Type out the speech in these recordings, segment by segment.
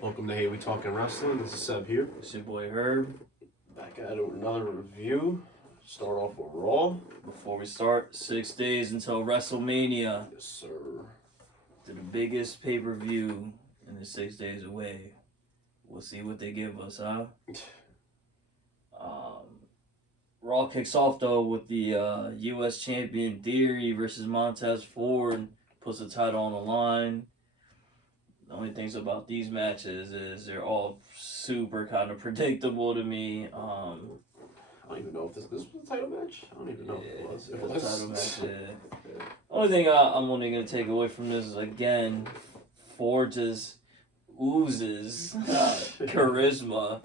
Welcome to Hey We Talking Wrestling. This is Seb here. It's your boy Herb. Back at it with another review. Start off with Raw. Before we start, 6 days until WrestleMania. Yes, sir. To the biggest pay-per-view and it's 6 days away. We'll see what they give us, huh? Raw kicks off though with the U.S. champion Theory versus Montez Ford. Puts the title on the line. The only things about these matches is they're all super kind of predictable to me. I don't even know if this was a title match. I don't even know if it was. It was a title match, yeah. Only thing I'm only going to take away from this is, again, Ford just oozes charisma.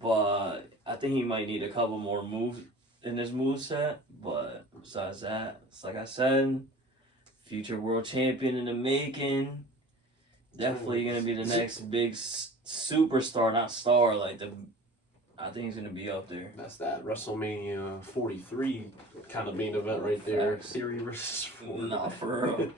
But I think he might need a couple more moves in his moveset. But besides that, it's like I said, future world champion in the making. Definitely going to be the next big superstar, not star, I think he's going to be up there. That's that WrestleMania 43 kind of main event right there. Theory versus Ford. Nah, for real.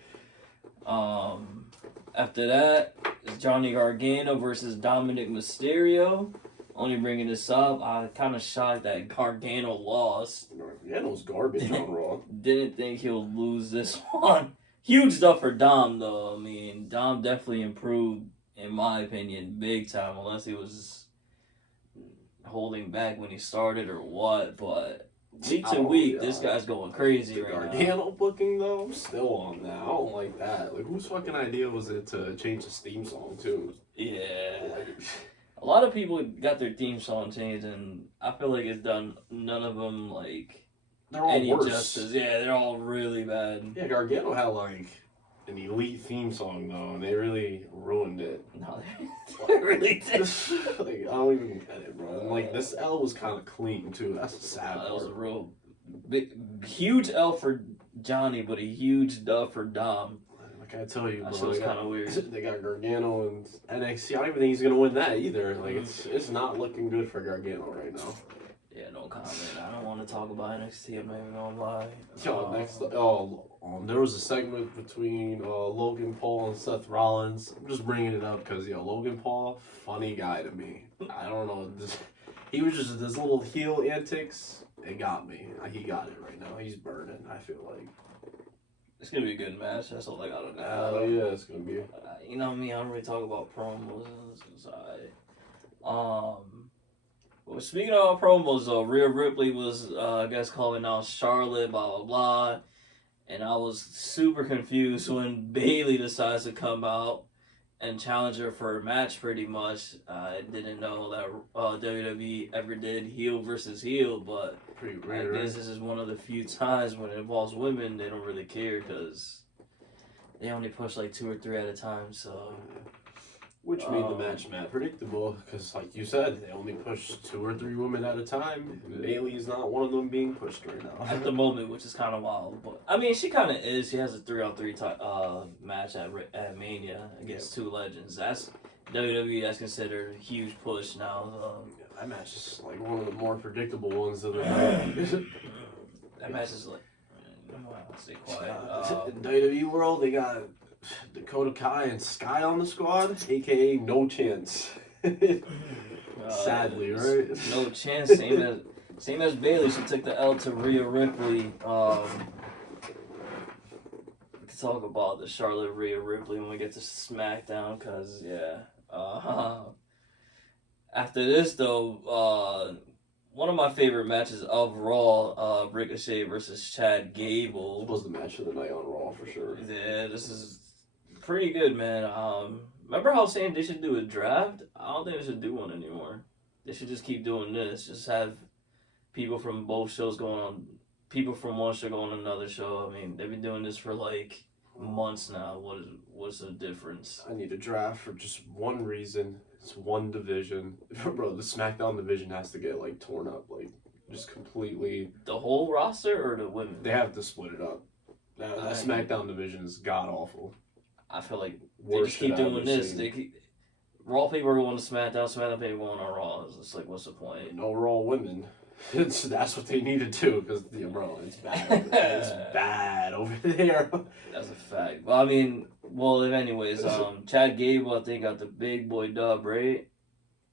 After that, it's Johnny Gargano versus Dominic Mysterio. Only bringing this up, I kind of shocked that Gargano lost. Gargano's garbage on Raw. Didn't think he'll lose this one. Huge stuff for Dom, though. I mean, Dom definitely improved, in my opinion, big time, unless he was holding back when he started or what. But week to week, this guy's going crazy right now. Gargano booking, though, I'm still on that. I don't like that. Like, whose fucking idea was it to change his theme song, too? Yeah. A lot of people got their theme song changed, and I feel like it's done none of them, they're all any worse. justice. Yeah, they're all really bad. Yeah, Gargano had an elite theme song though, and they really ruined it. No, they really did. I don't even get it, bro. And this L was kind of clean too. That's the sad part. That was a real huge L for Johnny, but a huge dub for Dom. Like I tell you, that bro, shit was kind of weird. They got Gargano and NXT. I don't even think he's gonna win that either. It's not looking good for Gargano right now. Yeah, no comment. I don't want to talk about NXT. I'm not even gonna lie. There was a segment between Logan Paul and Seth Rollins. I'm just bringing it up because Logan Paul, funny guy to me. I don't know, he was just this little heel antics. It got me. He got it right now. He's burning. I feel like it's gonna be a good match. That's all I gotta know. Yeah, it's gonna be. You know me. I don't really talk about promos inside. Well, speaking of promos, though, Rhea Ripley was, I guess, calling out Charlotte, blah, blah, blah. And I was super confused when Bayley decides to come out and challenge her for a match, pretty much. I didn't know that WWE ever did heel versus heel, but pretty rare, I guess this is one of the few times when it involves women, they don't really care because they only push 2 or 3 at a time, so... Which made the match predictable, because like you said, they only push 2 or 3 women at a time. Bayley is not one of them being pushed right now. At the moment, which is kind of wild. But I mean, she kind of is. She has a 3-on-3 match at Mania against 2 legends. That's WWE. That's considered a huge push now. That match is one of the more predictable ones of the night. That match is I'm gonna stay quiet. In WWE world, they got Dakota Kai and Sky on the squad, aka No Chance. Sadly, right? No Chance, same as Bayley. She took the L to Rhea Ripley. We can talk about the Charlotte Rhea Ripley when we get to SmackDown, cause after this though, one of my favorite matches of Raw, Ricochet versus Chad Gable. This was the match of the night on Raw for sure. Yeah, this is pretty good, man. Remember how saying they should do a draft? I don't think they should do one anymore. They should just keep doing this. Just have people from both shows going on. People from one show going on another show. I mean, they've been doing this for months now. What's the difference? I need a draft for just one reason. It's one division. Bro, the SmackDown division has to get torn up. Just completely. The whole roster or the women? They have to split it up. The SmackDown division is god awful. I feel like they just keep doing this. Raw people are going to SmackDown, SmackDown people are going on Raw. It's what's the point? No Raw women. That's what they need to do because, bro, it's bad. It's bad over there. That's a fact. Well, I mean, anyways, Chad Gable, I think, got the big boy dub, right?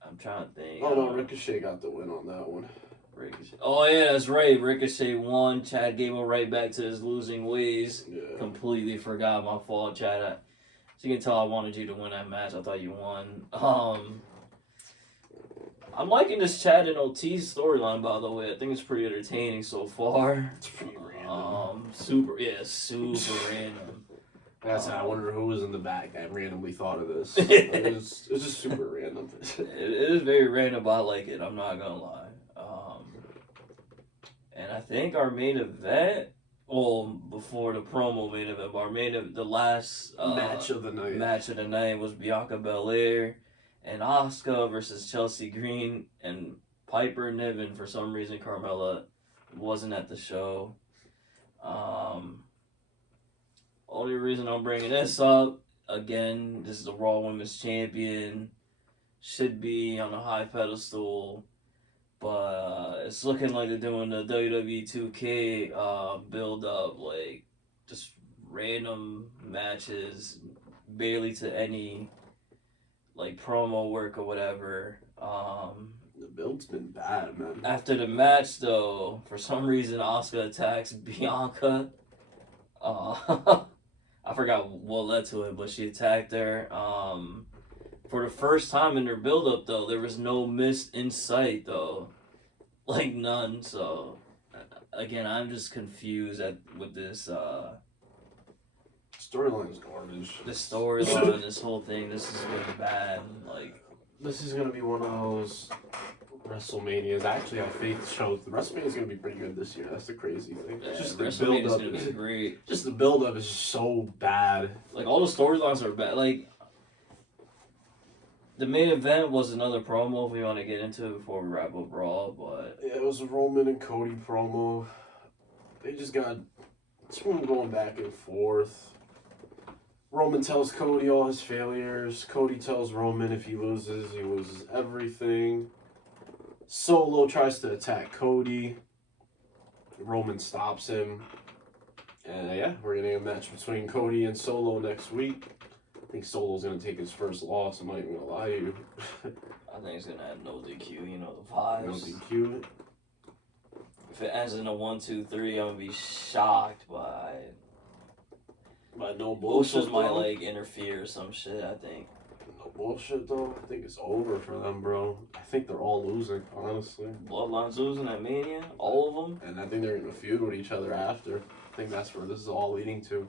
I'm trying to think. Oh, no, Ricochet got the win on that one. Ricochet. Oh, yeah, that's right. Ricochet won. Chad Gable right back to his losing ways. Yeah. Completely forgot. My fault, Chad. So you can tell I wanted you to win that match. I thought you won. I'm liking this Chad and Ortiz storyline, by the way. I think it's pretty entertaining so far. It's pretty random. Super random. That's I wonder who was in the back that randomly thought of this. It's just super random. It is very random, but I like it. I'm not gonna lie. And I think our main event, before the promo main event, but the last match of the night was Bianca Belair and Asuka versus Chelsea Green and Piper Niven. For some reason, Carmella wasn't at the show. Only reason I'm bringing this up, again, this is the Raw Women's Champion. Should be on a high pedestal. But it's looking like they're doing the WWE 2K build-up, like, just random matches, barely to any, like, promo work or whatever. The build's been bad, man. After the match, though, for some reason, Asuka attacks Bianca. I forgot what led to it, but she attacked her. For the first time in their build-up, though, there was no mist in sight, though. Like, none. So, again, I'm just confused with this, storyline's garbage. This storyline, this whole thing, this is really bad. Like, this is going to be one of those WrestleManias. I actually have faith shows. The WrestleMania's going to be pretty good this year. That's the crazy thing. Yeah, just the WrestleMania's build-up. going to be great. Just the build-up is so bad. Like, all the storylines are bad. Like, the main event was another promo if we want to get into it before we wrap up Raw, but... Yeah, it was a Roman and Cody promo. They just got someone going back and forth. Roman tells Cody all his failures. Cody tells Roman if he loses everything. Solo tries to attack Cody. Roman stops him. And yeah, we're getting a match between Cody and Solo next week. I think Solo's going to take his first loss. I'm not even going to lie to you. I think he's going to have no DQ, the vibes. No DQ. If it ends in a 1-2-3, I'm going to be shocked by no bullshit. Usos might, like, interfere or some shit, I think. No bullshit, though. I think it's over for them, bro. I think they're all losing, honestly. Bloodline's losing at Mania, all of them. And I think they're going to feud with each other after. I think that's where this is all leading to.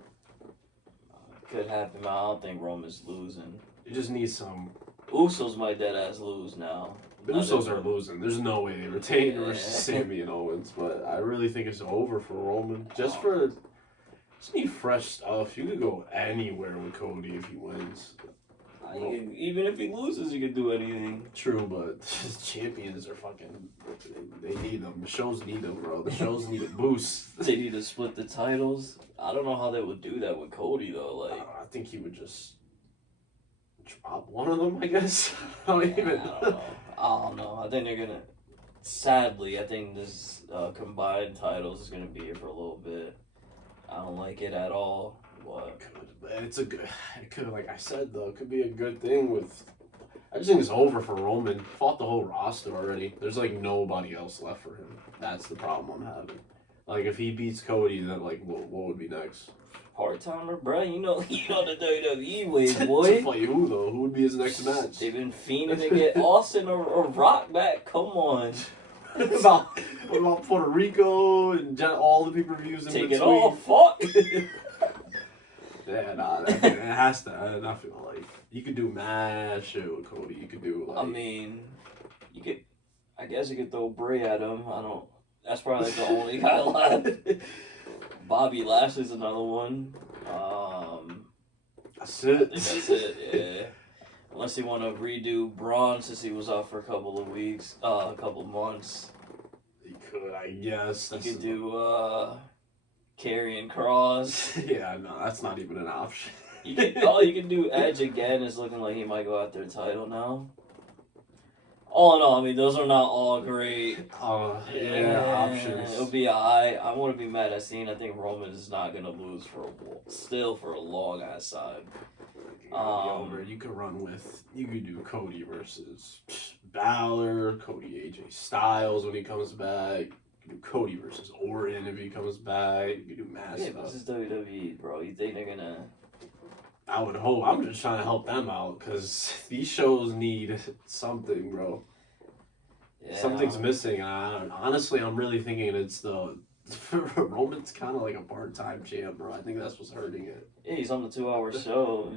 Could happen, but I don't think Roman's losing. You just need some... Usos might deadass lose now. The Usos are losing. There's no way they retain versus Sami and Owens, but I really think it's over for Roman. Just need fresh stuff. You could go anywhere with Cody if he wins. Even if he loses, you could do anything. True, but champions are fucking... They need them. The shows need them, bro. The shows need a boost. They need to split the titles. I don't know how they would do that with Cody, though. Like, I think he would just drop one of them, I guess. I don't know. I think they're going to... Sadly, I think this combined titles is going to be here for a little bit. I don't like it at all. But it could, like I said, though, it could be a good thing with... I just think it's over for Roman. Fought the whole roster already. There's, like, nobody else left for him. That's the problem I'm having. Like, if he beats Cody, then, like, what would be next? Part-timer, bro. You know the WWE way, boy. To fight who, though? Who would be his next match? They've been fiending to get Austin or Rock back. Come on. What about Puerto Rico and all the pay-per-views in Take between? it all, fuck. Yeah, nah, it has to end. I feel like you could do mad shit with Cody. You could do like... I mean, I guess you could throw Bray at him. That's probably like the only guy left. Bobby Lashley's another one. That's it. I think that's it, yeah. Unless you want to redo Braun since he was out for a couple of months. You could, I guess. You could do Karrion Kross. Yeah, no, that's not even an option. You can do Edge again. It's looking like he might go after the title now. All in all, I mean, those are not all great. Options. It'll be I wouldn't be mad at seeing. I think Roman is not gonna lose for a long ass time. You could run with. You could do Cody versus Balor, Cody AJ Styles when he comes back. You could do Cody versus Orton if he comes back. You could do mass Yeah, but this is WWE, bro. You think they're gonna? I would hope. I'm just trying to help them out because these shows need something, bro. Yeah. Something's missing. Honestly, I'm really thinking it's the Roman's kind of like a part-time champ, bro. I think that's what's hurting it. Yeah, he's on the 2-hour show.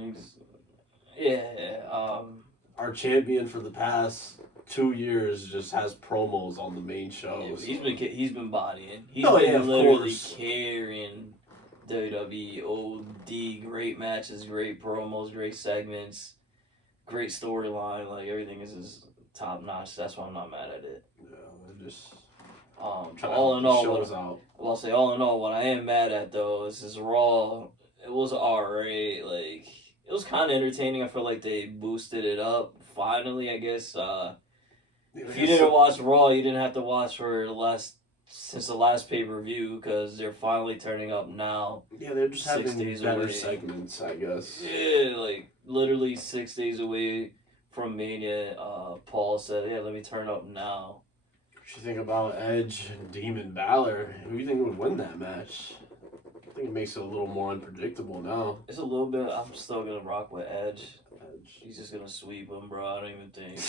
Our champion for the past 2 years just has promos on the main show. Yeah, he's been bodying. He's of literally course. carrying WWE. OD, great matches, great promos, great segments, great storyline. Like everything is just top notch. That's why I'm not mad at it. Yeah, they're just all in all, all in all, what I am mad at though is this Raw. It was alright. Like it was kind of entertaining. I feel like they boosted it up finally. I guess if you didn't watch Raw, you didn't have to watch since the last pay-per-view because they're finally turning up now. Yeah, they're just 6 having days better away. segments, I guess. Yeah, like literally 6 days away from Mania. Paul said, "Yeah, let me turn up now." What you think about Edge and Demon Balor? Who do you think would win that match? I think it makes it a little more unpredictable now. It's a little bit. I'm still gonna rock with Edge. He's just gonna sweep him, bro. I don't even think.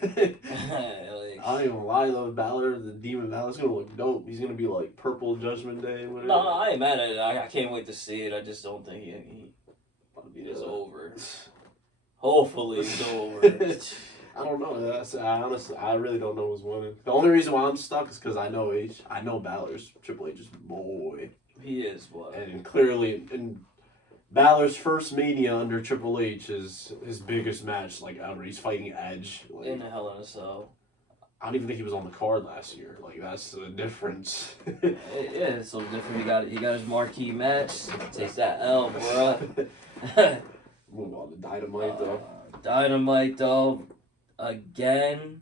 I don't even lie though. The Demon Balor's gonna look dope. He's gonna be like Purple Judgment Day. Whatever. No, I ain't mad at it. I can't wait to see it. I just don't think he about to be this over. Hopefully it's over. I don't know. Honestly, I really don't know who's winning. The only reason why I'm stuck is because I know Balor's Triple H's boy. He is, what? And clearly, in Balor's first Mania under Triple H is his biggest match, like ever. He's fighting Edge. Like, In the Hell in a Cell. I don't even think he was on the card last year. Like that's the difference. Yeah, it's so different. He got his marquee match. Takes that L, bruh. Move on to Dynamite though. Dynamite though, again.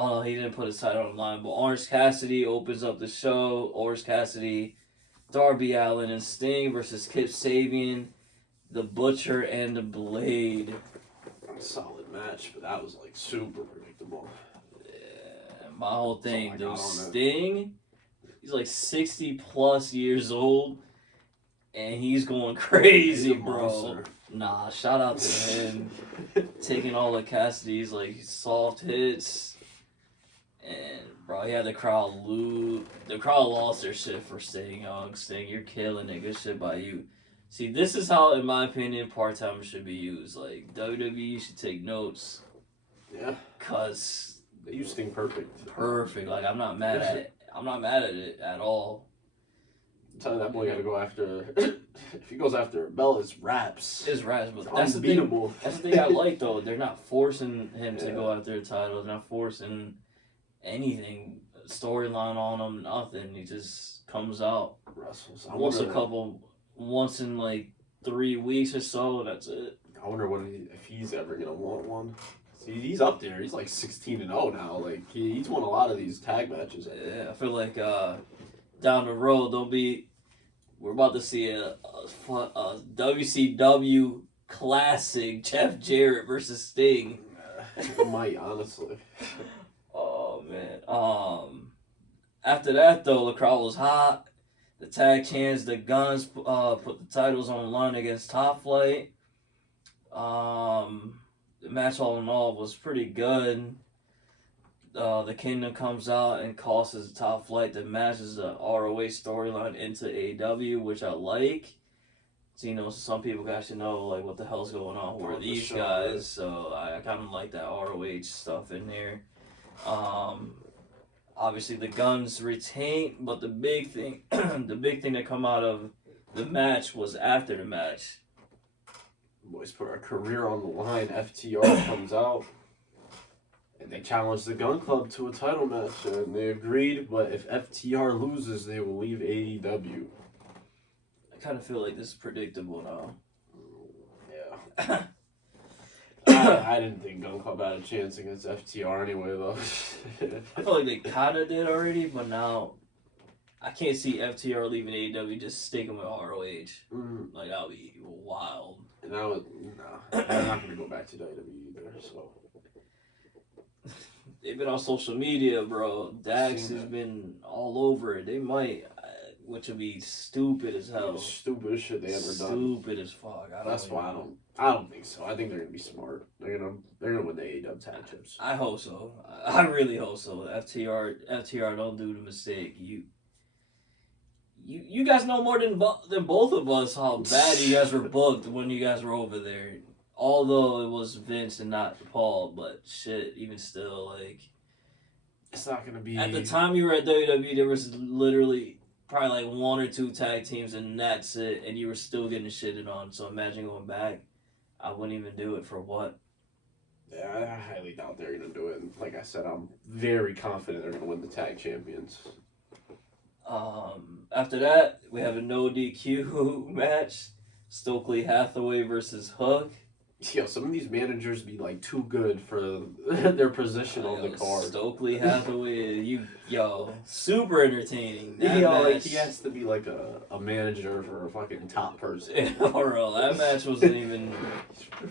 Oh, he didn't put his title on the line, but Orange Cassidy opens up the show. Orange Cassidy, Darby Allin, and Sting versus Kip Sabian, the Butcher, and the Blade. Solid match, but that was like super predictable. Yeah, my whole thing, dude. Sting, he's like 60 plus years old, and he's going crazy, bro. Nah, shout out to him. Taking all of Cassidy's like soft hits. And bro, he had the crowd lose. The crowd lost their shit for Sting. Sting, you're killing it. Good shit by you. See, this is how, in my opinion, part-timers should be used. Like, WWE should take notes. Yeah. Cause they use Sting perfect. Perfect. Like, I'm not mad at it. I'm not mad at it at all. I'm telling that boy gotta go after. If he goes after Bella, it's raps. It's raps, but that's the thing. That's the thing I like though. They're not forcing him to go after the title. They're not forcing anything, storyline on him, nothing. He just comes out, wrestles. Once in like 3 weeks or so. That's it. I wonder if he's ever gonna want one. See, he's up there. He's like 16-0 now. Like he's won a lot of these tag matches. Yeah, I feel like down the road we're about to see a WCW classic, Jeff Jarrett versus Sting. Might honestly. Oh man. After that though, the crowd was hot. The tag champs, the Guns, put the titles on the line against Top Flight. The match all in all was pretty good. The Kingdom comes out and costs Top Flight the match is the ROH storyline into AEW, which I like. So, some people actually know like what the hell's going on with these guys. So I kind of like that ROH stuff in there. Obviously the Guns retain, but the big thing, that come out of the match was after the match. Boys put our career on the line. FTR comes out, and they challenge the Gun Club to a title match, and they agreed. But if FTR loses, they will leave AEW. I kind of feel like this is predictable now. Yeah. I didn't think Gun Club had a chance against FTR anyway, though. I feel like they kind of did already, but now I can't see FTR leaving AEW just sticking with ROH. Mm. Like, that would be wild. And I was, nah, I'm not going to go back to WWE either, so. They've been on social media, bro. Dax has been all over it. They might, which would be stupid as hell. The stupidest shit they ever done. Stupid as fuck. That's why I don't think so. I think they're gonna be smart. They're gonna win the AEW tag champs. I hope so. I really hope so. FTR, don't do the mistake. You guys know more than both of us how bad you guys were booked when you guys were over there. Although it was Vince and not Paul, but shit, even still, like, it's not gonna be. At the time you were at WWE, there was literally probably like 1 or 2 tag teams, and that's it. And you were still getting shitted on. So imagine going back. I wouldn't even do it for what? Yeah, I highly doubt they're gonna do it. And like I said, I'm very confident they're gonna win the tag champions. After that, we have a no DQ match: Stokely Hathaway versus Hook. Yo, some of these managers be like too good for their position on the card. Stokely Hathaway, super entertaining. Like he has to be like a manager for a fucking top person. Bro, that match wasn't even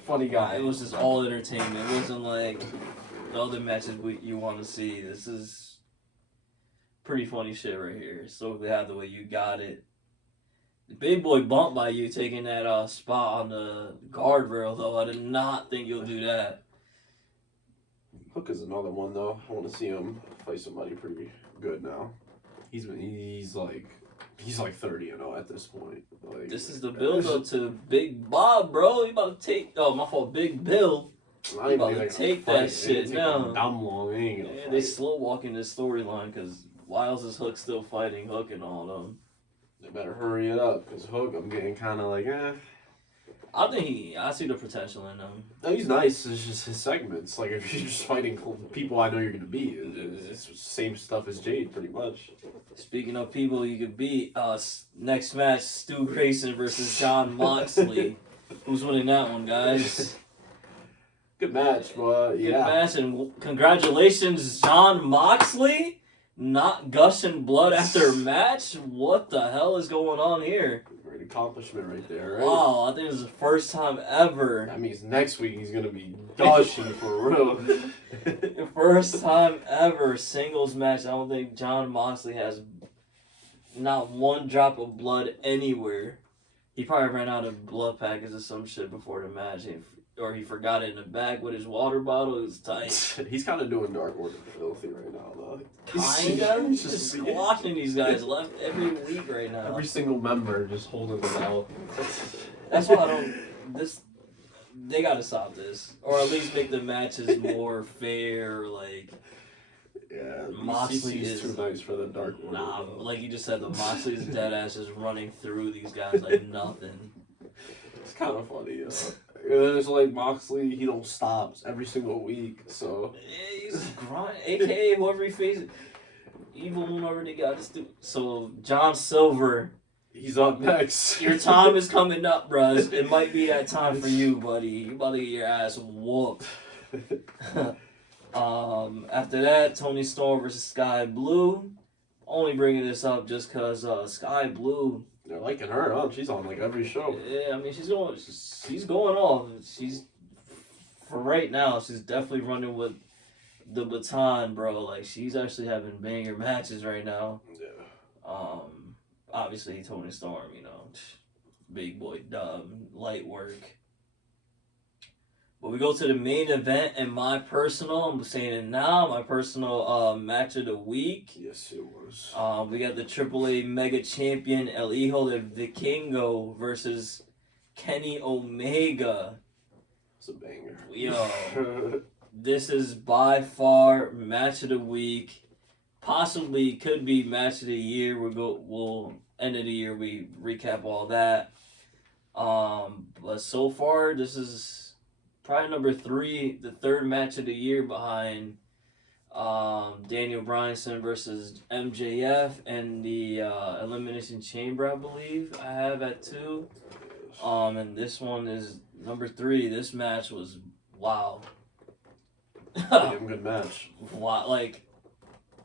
funny guy. It was just all entertainment. It wasn't like the other matches you want to see. This is pretty funny shit right here. Stokely Hathaway, you got it. The big boy bumped by you taking that spot on the guardrail, though. I did not think you'll do that. Hook is another one, though. I want to see him fight somebody pretty good now. He's like 30-0 at this point. Like, this is the build up to Big Bob, bro. You about to take? Oh, my fault, Big Bill. You about to take that shit now. Dumb long. They ain't gonna fight. They slow walking this storyline because Wiles is Hook still fighting Hook and all them. They better hurry it up, because Hook, I'm getting kind of like, I see the potential in him. No, he's nice. It's just his segments. Like, if you're just fighting people I know you're going to beat, it's the same stuff as Jade, pretty much. Speaking of people you could beat, next match, Stu Grayson versus Jon Moxley. Who's winning that one, guys? Good match, but yeah. Good match, and congratulations, Jon Moxley. Not gushing blood after a match? What the hell is going on here? Great accomplishment right there, right? Wow, I think this is the first time ever. That means next week he's going to be gushing for real. The first time ever singles match. I don't think Jon Moxley has not one drop of blood anywhere. He probably ran out of blood packets or some shit before the match. Or he forgot it in the bag with his water bottle. It was tight. He's kind of doing Dark Order filthy right now, though. Kinda? He's just squashing these guys left every week right now. Every single member just holding them out. That's why I don't... They gotta stop this. Or at least make the matches more fair, like... Yeah, Moxley is too nice for the Dark Order. Nah, like you just said, the Moxley's dead ass is running through these guys like nothing. It's kind of funny, It's like Moxley, he don't stop every single week, so... Yeah, he's grinding. AKA whoever he faces. Evil Moon already got this dude. So, John Silver. He's up next. Your time is coming up, bruh. It might be that time for you, buddy. You about to get your ass whooped. After that, Toni Storm versus Sky Blue. Only bringing this up just because Sky Blue... They're liking her, huh? She's on like every show. Yeah, I mean she's going off. For right now, she's definitely running with the baton, bro. Like she's actually having banger matches right now. Yeah. Obviously Toni Storm, big boy dub, light work. But we go to the main event, and I'm saying it now, my personal match of the week. Yes, it was. We got the AAA Mega Champion El Hijo de Vikingo versus Kenny Omega. It's a banger. Yo, this is by far match of the week. Possibly could be match of the year. We'll end of the year we recap all that. But so far this is probably number 3, the third match of the year behind Daniel Bryanson versus MJF and the Elimination Chamber, I believe I have at 2. And this one is number 3. This match was wow. Damn good match. Wow, like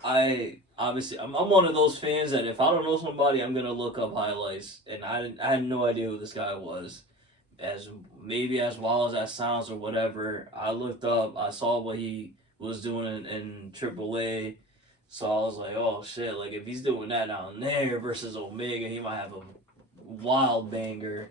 I'm one of those fans that if I don't know somebody, I'm gonna look up highlights, and I had no idea who this guy was. As maybe as wild as that sounds or whatever, I looked up, I saw what he was doing in AAA, so I was like, oh shit, like if he's doing that down there versus Omega, he might have a wild banger.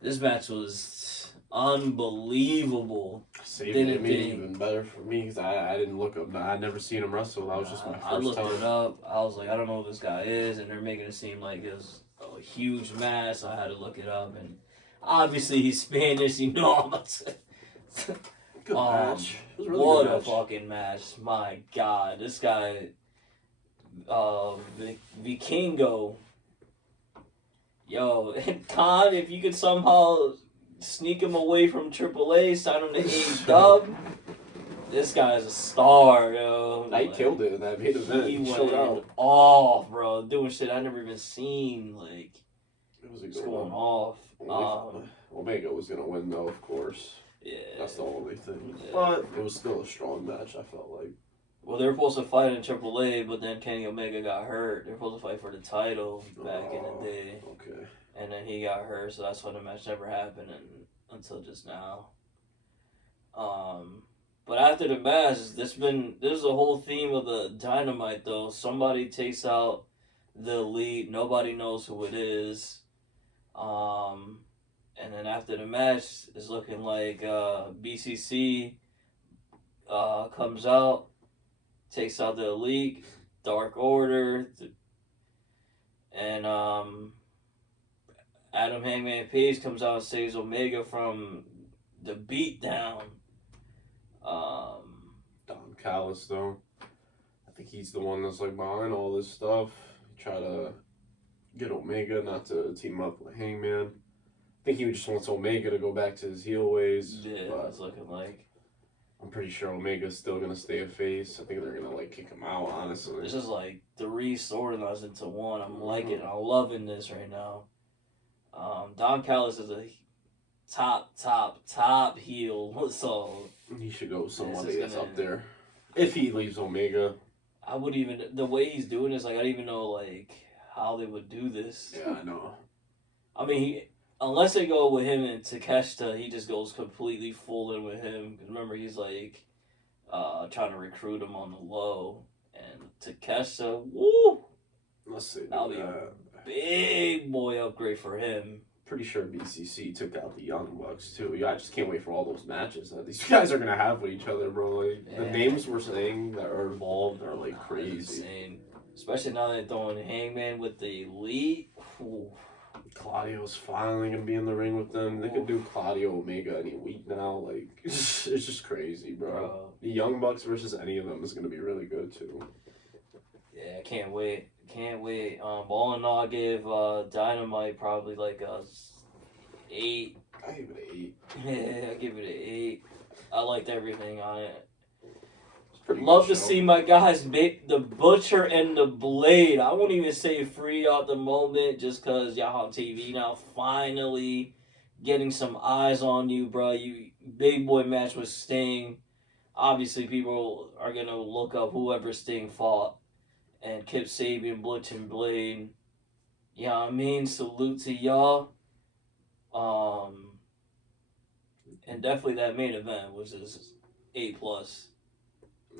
This match was unbelievable. Saved it made it even better for me because I didn't look up. I'd never seen him wrestle. That was just my first time. I looked it up. I was like, I don't know who this guy is, and they're making it seem like it was a huge match. So I had to look it up, and obviously he's Spanish. You know, I'm not saying. Good match. It was a really What good a match. fucking match! My God, this guy, Vikingo. Yo, Khan, if you could somehow sneak him away from AAA, sign him to AEW, this guy's a star, yo. Knight killed it in that main event. He showed went out. off, bro, doing shit I never even seen. Like, It was a it's good going one. off. Omega was gonna win though, of course. Yeah. That's the only thing. Yeah. But it was still a strong match. I felt like. Well, they were supposed to fight in AAA, but then Kenny Omega got hurt. They were supposed to fight for the title back in the day. Okay. And then he got hurt, so that's why the match never happened until just now. But after the match, there's a whole theme of the Dynamite though. Somebody takes out the Elite, nobody knows who it is. And then after the match, it's looking like BCC comes out, takes out the Elite, Dark Order, and Adam Hangman Page comes out and saves Omega from the beatdown. Don Callis though. I think he's the one that's like behind all this stuff. Try to get Omega not to team up with Hangman. I think he just wants Omega to go back to his heel ways. Yeah, but it's looking like. I'm pretty sure Omega's still gonna stay a face. I think they're gonna like kick him out, honestly. This is like 3 storylines into one. I'm liking, I'm loving this right now. Don Callis is a top heel, so He should go with somebody is that's gonna- up there. If he leaves Omega. I would even the way he's doing this, like I don't even know like how they would do this. Yeah, I know. I mean, unless they go with him and Takeshita, he just goes completely full in with him. 'Cause remember, he's like trying to recruit him on the low, and Takeshita, woo, Let's see. that'll be a big boy upgrade for him. Pretty sure BCC took out the Young Bucks too. Yeah, I just can't wait for all those matches that these guys are gonna have with each other, bro. Like the Yeah. names we're saying that are involved are like It's crazy. insane. Especially now they're throwing Hangman with the Elite. Ooh. Claudio's finally gonna be in the ring with them. They could do Claudio Omega any week now. Like it's just crazy, bro. The Young Bucks versus any of them is gonna be really good too. Yeah, I can't wait. Can't wait. All in all, I gave Dynamite probably like a 8. I give it an 8. Yeah, I give it an 8. I liked everything on it. It's pretty Love good to show. see my guys make the Butcher and the Blade. I won't even say free out the moment just because y'all on TV now. Finally getting some eyes on you, bro. You big boy match with Sting. Obviously, people are going to look up whoever Sting fought. And Kip Sabian, Butch and Blade. You know what I mean? Salute to y'all. And definitely that main event was just A+.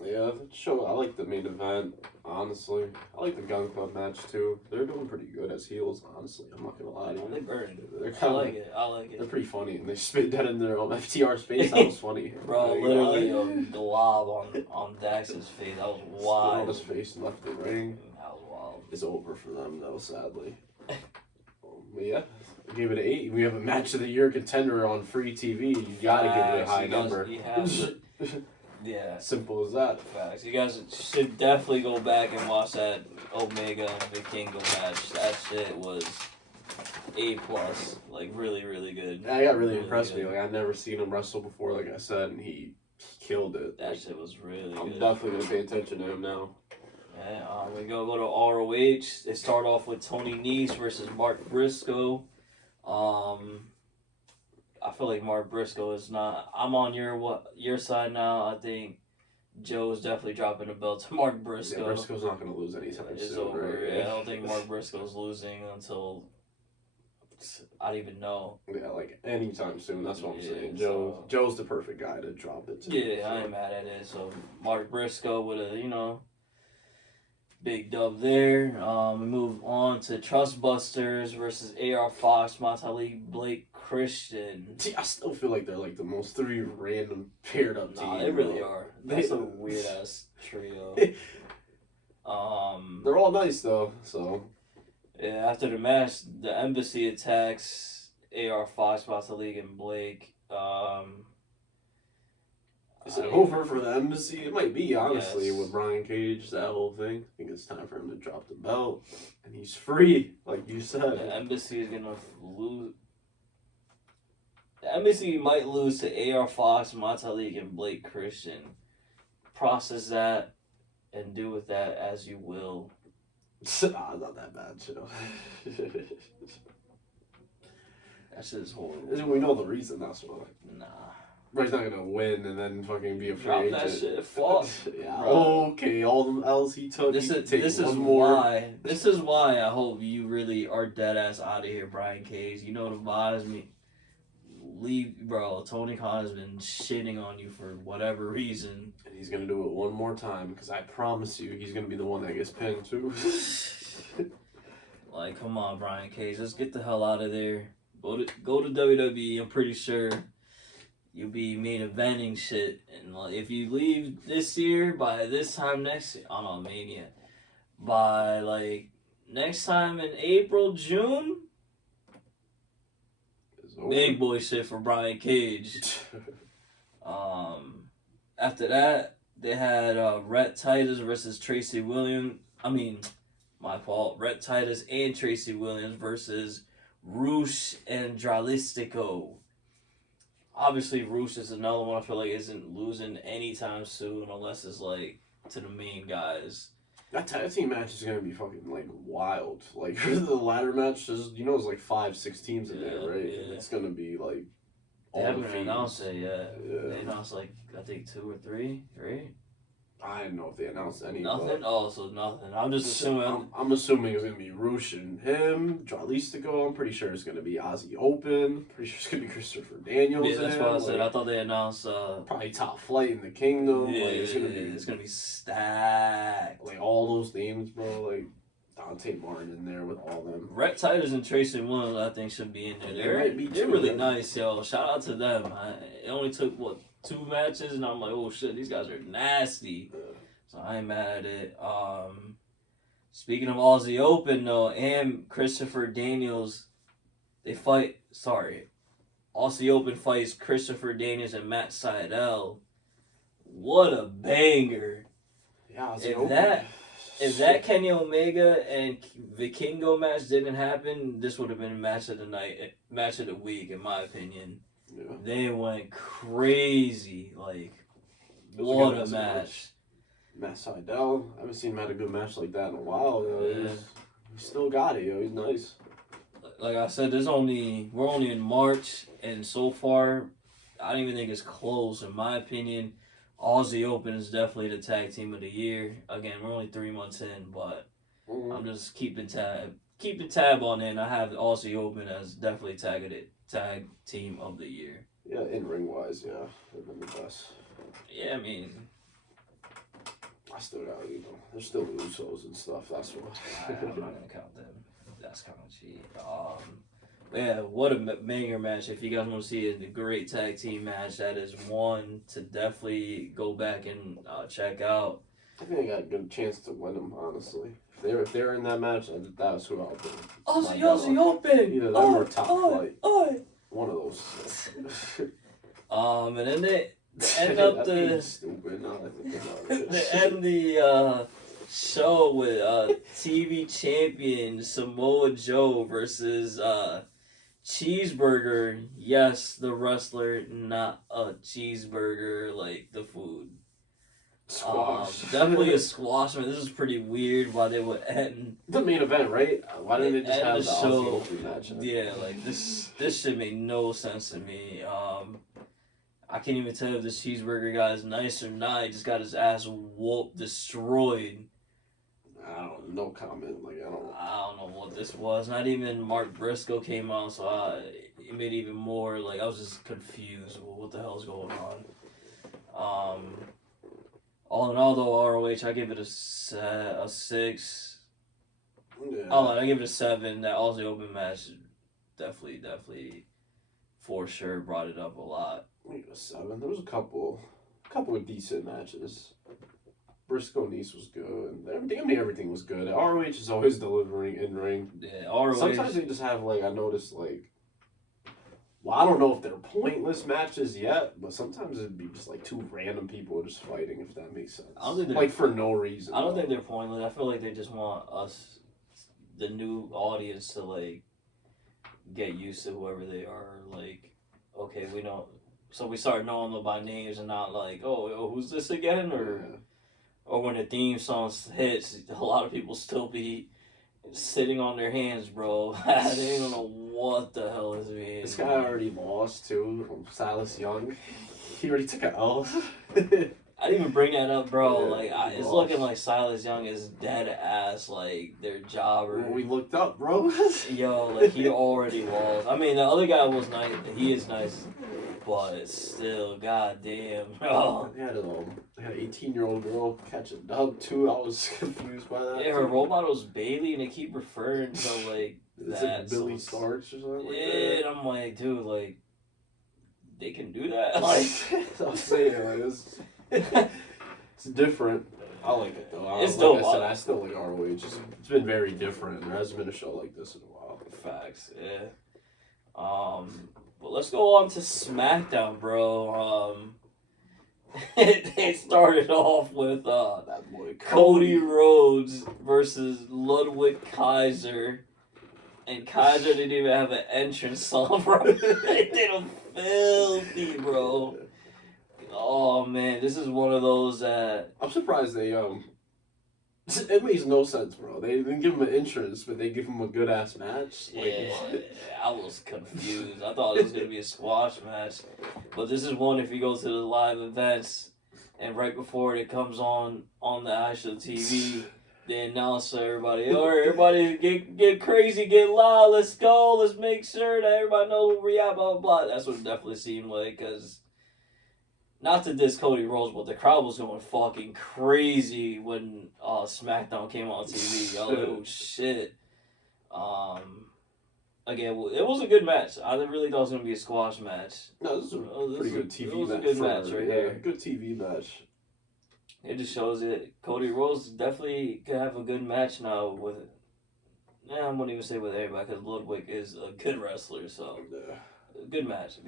Yeah, that show. I like the main event. Honestly, I like the Gun Club match too. They're doing pretty good as heels. Honestly, I'm not gonna lie to you. They burned. They're I kind like of. it. I like They're it. pretty funny, and they spit that in their FTR's face. That was funny, Bro, Like, literally like, a glob on Dax's face. That was spit on wild. his face and left the ring. That was wild. It's over for them though, sadly. But yeah, I gave it an 8. We have a match of the year contender on free TV. You gotta give it a high number. You have to. Yeah. Simple as that. Facts. You guys should definitely go back and watch that Omega and Vikingo match. That shit was A+. Like really, really good. That got really impressed me. good. Like I'd never seen him wrestle before, like I said, and he killed it. That Like, shit was really I'm good. definitely gonna pay attention to him now. Yeah, we go to ROH. They start off with Tony Nese versus Mark Briscoe. I feel like Mark Briscoe is not. I'm on your side now. I think Joe is definitely dropping the belt to Mark Briscoe. Yeah, Briscoe's not going to lose anytime It's soon, over. right? Yeah, I don't think Mark Briscoe's losing until I don't even know. Yeah, like anytime soon. That's what I'm saying. So, Joe's the perfect guy to drop it to. Yeah, so. I ain't mad at it. So Mark Briscoe with a big dub there. We move on to Trustbusters versus AR Fox, Matali, Blake Christian. See, I still feel like they're like the most three random paired up teams. Nah, they really are. That's a weird ass trio. They're all nice though, so. Yeah, after the match, the Embassy attacks AR Fox, Matali, and Blake. Is it over for the Embassy? It might be, honestly, Yes. with Brian Cage, that whole thing. I think it's time for him to drop the belt. And he's free, like you said. The Embassy is gonna lose. The Embassy might lose to AR Fox, Matalik, and Blake Christian. Process that and do with that as you will. Not that bad, chill. That shit is horrible. We know the reason, that's why. Nah. Bray's not gonna win and then fucking be a free Drop agent. that shit. Fuck. Yeah. Bro. Okay, all them L's he took. This is why I hope you really are dead ass out of here, Brian Cage. You know the vibes. Leave, bro. Tony Khan has been shitting on you for whatever reason. And he's gonna do it one more time because I promise you, he's gonna be the one that gets pinned too. Like, come on, Brian Cage. Let's get the hell out of there. Go to WWE. I'm pretty sure you'll be main eventing shit. And like, if you leave this year by this time next year, I don't know, Mania, by like next time in April, June, big boy shit for Brian Cage. After that, they had Rhett Titus versus Tracy Williams. My fault. Rhett Titus and Tracy Williams versus Roosh and Dralistico. Obviously, Roosh is another one I feel like isn't losing anytime soon unless it's like to the main guys. That tag team match is gonna be fucking like wild. Like the ladder match, there's there's like 5-6 teams in there, right? Yeah. It's gonna be like. They haven't announced it yet. Yeah. They announced like I think 2 or 3, right? I didn't know if they announced any. Nothing. Oh, so nothing. I'm just assuming. I'm assuming it's gonna be Roosh and him, Dralistico. I'm pretty sure it's gonna be Aussie Open. Pretty sure it's gonna be Christopher Daniels. Yeah, that's what I said. I thought they announced. Probably Top Flight in the Kingdom. Yeah, like it's gonna be stacked. Like all those names, bro. Like Dante Martin in there with all them. Rhett Titus and Tracy Williams, I think, should be in there. They're really nice, yo. Shout out to them. It only took 2 matches, and I'm like, oh shit, these guys are nasty. So I ain't mad at it. Speaking of Aussie Open though, and Christopher Daniels, they fight. Sorry, Aussie Open fights Christopher Daniels and Matt Sydal. What a banger! Yeah, If that Kenny Omega and Vikingo match didn't happen, this would have been a match of the night, match of the week, in my opinion. Yeah. They went crazy. Like, what a match. Matt Sydal, I haven't seen him had a good match like that in a while. Yeah. He's still got it, yo. He's nice. Like I said, we're only in March, and so far, I don't even think it's close. In my opinion, Aussie Open is definitely the tag team of the year. Again, we're only 3 months in, but I'm just keeping tab on it. And I have Aussie Open as definitely tag team of the year. Yeah, in ring wise, yeah, they've been the best. Yeah, I mean, I still got there's still the Usos and stuff. That's what. I'm not gonna count them. That's kind of cheap. Yeah, what a banger match. If you guys want to see a great tag team match, that is one to definitely go back and check out. I think they got a good chance to win them, honestly. If they're in that match, that was who I'll put. Aussie Open! Either them or Top Flight. One of those. And then they end up stupid. Now that I think about it. they end the show with TV champion Samoa Joe versus Cheeseburger. Yes, the wrestler, not a cheeseburger like the food. Squash. Definitely a squash. Man, this is pretty weird. Why they would end The main event, right? Why didn't they just end have the the Aussie show? Open match? Yeah, like this shit made no sense to me. I can't even tell if this cheeseburger guy is nice or not. He just got his ass whooped, destroyed. I don't. No comment. Like I don't know what this was. Not even Mark Briscoe came out, so it made it even more like I was just confused. What the hell's going on? All in all, though, ROH, I give it a 6. Yeah. Oh, and I give it a 7. That Aussie Open match definitely, for sure, brought it up a lot. I give it a 7. There was a couple of decent matches. Briscoe and Nice was good. Damn near everything was good. ROH is always delivering in ring. Yeah, ROH. Sometimes they just have I noticed well, I don't know if they're pointless matches yet, but sometimes it'd be just two random people just fighting, if that makes sense. I don't think for no reason. I don't think they're pointless. I feel like they just want us, the new audience, to get used to whoever they are. Okay, we know, so we start knowing them by names and not oh, who's this again? Or when the theme song hits, a lot of people still be sitting on their hands, bro. They don't know what the hell is being. This guy already lost too from Silas Young. He already took an L. I didn't even bring that up, bro. Yeah, It's looking like Silas Young is dead ass, their jobber. We looked up, bro. Yo, he already lost. I mean, the other guy was nice. He is nice, but still, goddamn. Oh. They had an 18-year-old girl catch a dub too. I was confused by that. Yeah, her role model is Bailey, and they keep referring to it's that. Billy Starks or something. Yeah, and I'm like, dude, they can do that. I'm saying, it's different. I like it though. It's dope. dope. I still like ROH. It's been very different. There hasn't been a show like this in a while. Facts, yeah. But let's go on to SmackDown, bro. They started off with That boy Cody Rhodes versus Ludwig Kaiser. And Kaiser didn't even have an entrance song, bro. They did him filthy, bro. Oh, man. This is one of those that... I'm surprised they, it makes no sense, bro. They didn't give him an entrance, but they give him a good-ass match. I was confused. I thought it was going to be a squash match. But this is one if you go to the live events, and right before it comes on the actual TV... The announcer, everybody, all right, everybody get crazy, get loud, let's go, let's make sure that everybody knows where we at, blah, blah, blah. That's what it definitely seemed like, because, not to diss Cody Rhodes, but the crowd was going fucking crazy when SmackDown came on TV. Oh, shit. Again, it was a good match. I really thought it was going to be a squash match. No, this is a pretty good TV match. It was a good match right here. Good TV match. It just shows that Cody Rhodes definitely could have a good match now with... I wouldn't even say with everybody, because Ludwig is a good wrestler, so... Good match.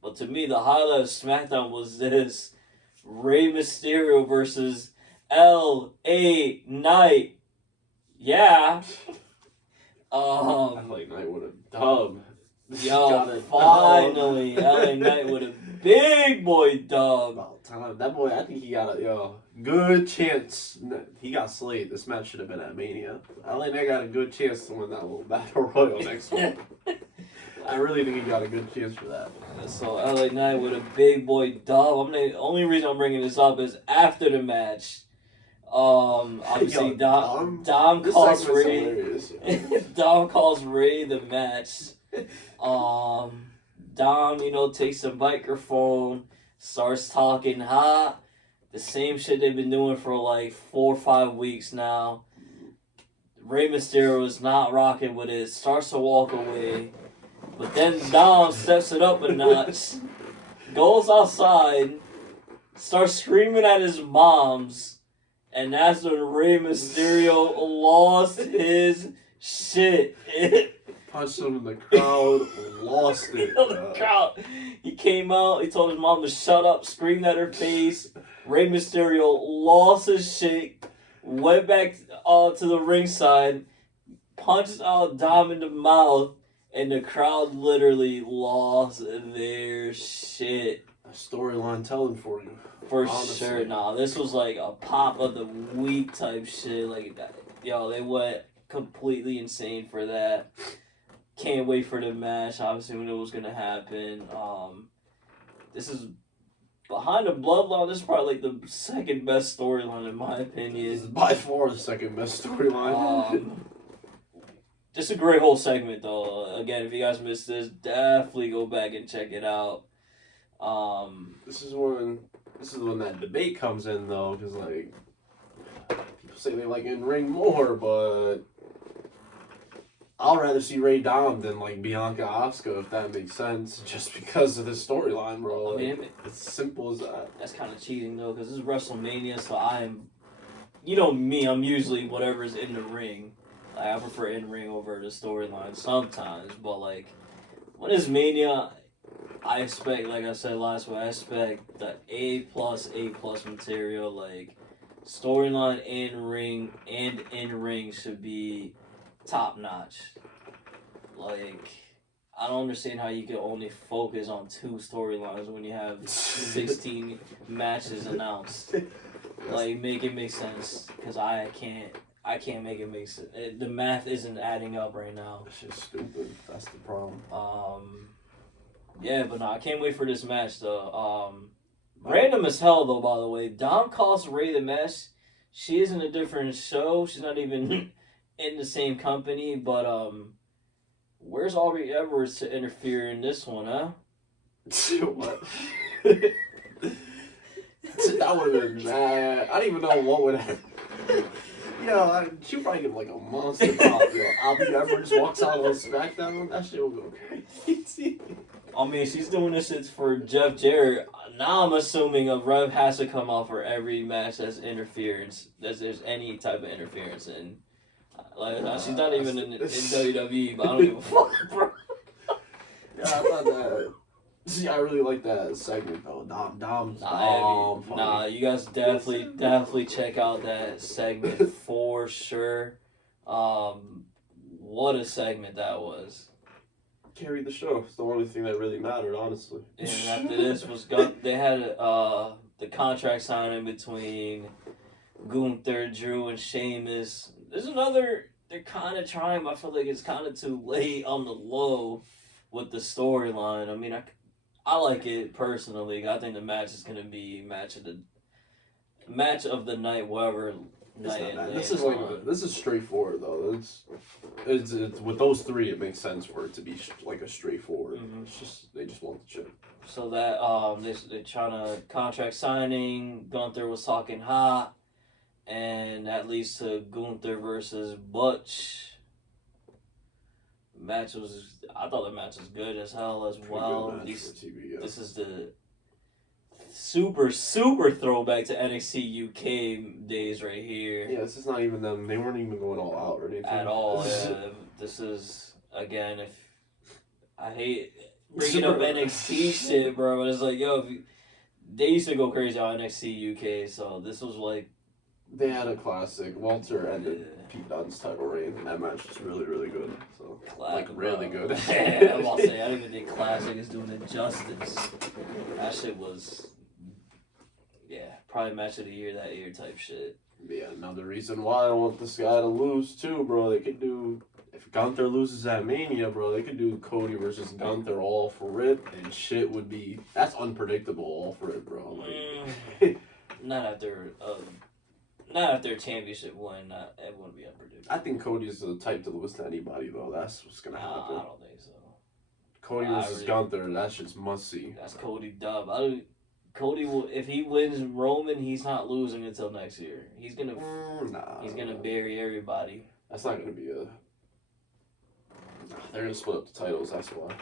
But to me, the highlight of SmackDown was this. Rey Mysterio versus L.A. Knight. Yeah. LA Knight with a dub. Yo, finally, LA Knight with a big boy dub. About time. That boy, I think he got a good chance. He got slayed. This match should have been at Mania. LA Knight got a good chance to win that little battle royal next week. I really think he got a good chance for that. So LA Knight with a big boy dub. The only reason I'm bringing this up is after the match. Obviously, Dom calls Ray. Dom calls Ray the match. Dom, takes the microphone, starts talking the same shit they've been doing for 4 or 5 weeks now. Rey Mysterio is not rocking with it, starts to walk away, but then Dom steps it up a notch, goes outside, starts screaming at his moms, and that's when Rey Mysterio lost his shit. Punched him in the crowd, lost it. The crowd. He came out, he told his mom to shut up, screamed at her face. Rey Mysterio lost his shit, went back to the ringside, punched out Dom in the mouth, and the crowd literally lost their shit. A storyline telling for you. For honestly. sure. Nah, this was like a pop of the week type shit. Like, yo, they went completely insane for that. Can't wait for the match. Obviously, we knew it was gonna happen. This is behind the bloodline. This is probably like the second best storyline in my opinion. This is by far the second best storyline. Just a great whole segment though. Again, if you guys missed this, definitely go back and check it out. This is when that debate comes in though, because like people say they like in ring more, but I'll rather see Ray Dom than like Bianca Asuka, if that makes sense, just because of the storyline, bro. I mean, It's simple as that. That's kind of cheating though, because this is WrestleMania, so you know me, I'm usually whatever's in the ring. Like, I prefer in ring over the storyline sometimes, but like when it's Mania, I expect, like I said last week, I expect the A plus material. Like storyline in ring should be top notch. Like, I don't understand how you can only focus on 2 storylines when you have 16 matches announced. Like, make it make sense, because I can't make it make sense. The math isn't adding up right now. It's just stupid. That's the problem. Yeah, but no, I can't wait for this match though. Random as hell though, by the way. Dom cost Ray the match. She is in a different show. She's not even in the same company, but where's Aubrey Edwards to interfere in this one, huh? What? That would have been mad. I don't even know what would happen. She'll probably give like a monster pop. Aubrey Edwards walks out on SmackDown. That shit will go crazy. I mean, she's doing this shit for Jeff Jarrett. Now I'm assuming a rev has to come out for every match that's interference. That there's any type of interference in. Like, she's not even in WWE, but I don't give a fuck, bro. Yeah, I thought that. See, I really like that segment though. Dom's Nah, you guys definitely check out that segment for sure. What a segment that was. Carried the show. It's the only thing that really mattered, honestly. And after this they had the contract signing between Gunther, Drew, and Sheamus. There's another. They're kind of trying, but I feel like it's kind of too late on the low with the storyline. I mean, I like it personally. I think the match is gonna be match of the night, whatever night. This is straightforward though. It's with those 3, it makes sense for it to be like a straightforward. Mm-hmm. It's just they just want the chip. So that they're trying to contract signing. Gunther was talking hot, and that leads to Gunther versus Butch. I thought the match was good as hell as well. This is the super throwback to NXT UK days right here. Yeah, this is not even them. They weren't even going all out or anything at all. Yeah, this is again. If I hate bringing up NXT shit, bro, but it's like, yo, they used to go crazy on NXT UK, so this was like. They had a classic. Walter ended Pete Dunne's title reign, and that match was really, really good. So, really good. Yeah, I'm about to say, I don't even think classic is doing it justice. That shit was, probably match of the year that year type shit. Yeah, another reason why I want this guy to lose too, bro. They could do, if Gunther loses at Mania, bro, they could do Cody versus Gunther all for it, and shit would be, that's unpredictable all for it, bro. Like, not after a championship win, it wouldn't be unpredictable. I think Cody's the type to lose to anybody, though. That's what's going to happen. I don't think so. Cody versus Gunther, that shit's must-see. That's Cody dub. Cody will, if he wins Roman, he's not losing until next year. He's gonna bury everybody. That's not gonna be they're gonna split up the titles. That's why.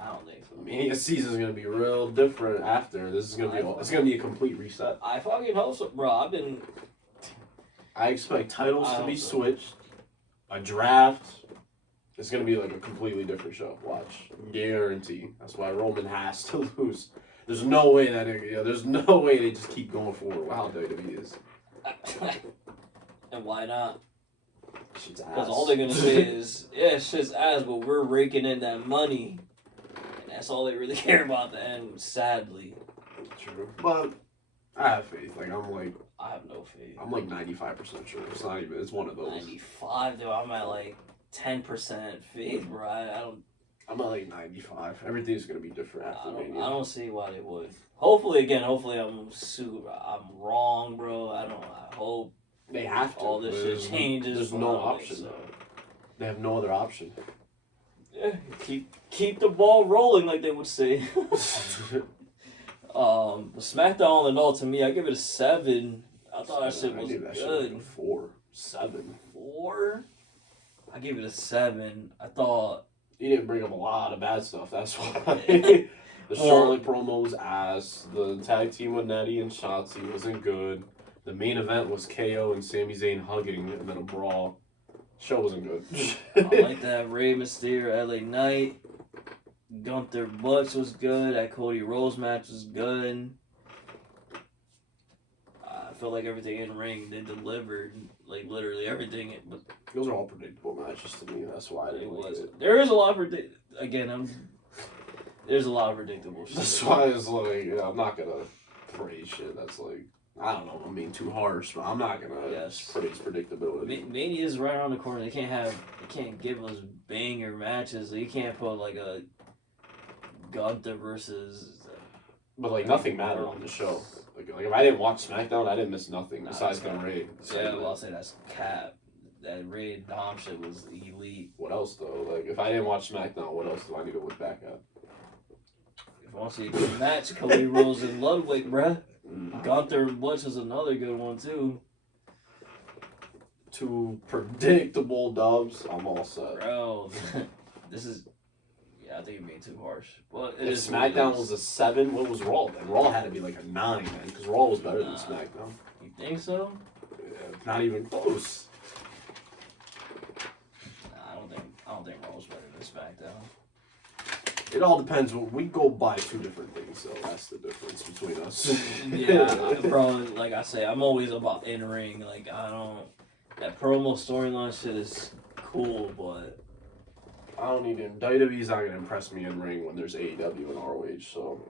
I don't think so. Mania season's gonna be real different after. This is gonna be it's gonna be a complete reset. I fucking hope so, bro. I expect titles to be switched. A draft. It's gonna be like a completely different show. Watch, guarantee. That's why Roman has to lose. There's no way there's no way they just keep going forward. Wow, WWE is. And why not? Shit's ass. Because all they're gonna say is, shit's ass, but we're raking in that money. That's all they really care about at the end, sadly. True. But I have faith. Like, I have no faith. I'm like 95% sure. It's not even, it's one of those. 95, dude. I'm at like 10% faith, bro. I don't. I'm at like 95. Everything's going to be different after Mania. I don't see why they would. Hopefully I'm wrong, bro. I hope They have to. all this shit changes. There's no option. So. They have no other option. Yeah, keep the ball rolling, like they would say. SmackDown all in all, to me, I give it a 7. I thought that shit was good. Like a 4, 7. 4? I give it a 7. I thought he didn't bring up a lot of bad stuff. That's why. The Charlotte promo was ass. The tag team with Nettie and Shotzi wasn't good. The main event was KO and Sami Zayn hugging, and then a brawl. Show wasn't good. I like that Rey Mysterio LA Knight. Gunther Butch was good. That Cody Rhodes match was good. I feel like everything in ring they delivered, like literally everything. But those are all predictable matches to me. That's why I didn't like it. There is a lot of there's a lot of predictable shit. That's why it's like, yeah, I'm not gonna praise shit. That's like, I don't know, I'm being too harsh, but I'm not gonna praise predictability. Mania is right around the corner. They can't give us banger matches. You can't put like a Gunther versus. But like nothing mattered on the show. Like if I didn't watch SmackDown, I didn't miss nothing besides the Ray. Yeah, well, I'll say that's cap. That Ray Dom shit was elite. What else though? Like if I didn't watch SmackDown, what else do I need to look back at? If you want to see a good match, Cody Rhodes and Ludwig, bruh. Gunther and Butch is another good one too. 2 predictable dubs. I'm all set. Bro, this is. Yeah, I think you're being too harsh. But if SmackDown was a 7, what was Raw then? Raw had to be like a 9 then, because Raw was better than SmackDown. You think so? Yeah, not even close. Nah, I don't think Raw was better than SmackDown. It all depends. We go by 2 different things, so that's the difference between us. Yeah, bro. Like I say, I'm always about in ring. Like that promo storyline shit is cool, but. I don't need it. WWE's not going to impress me in ring when there's AEW and ROH. So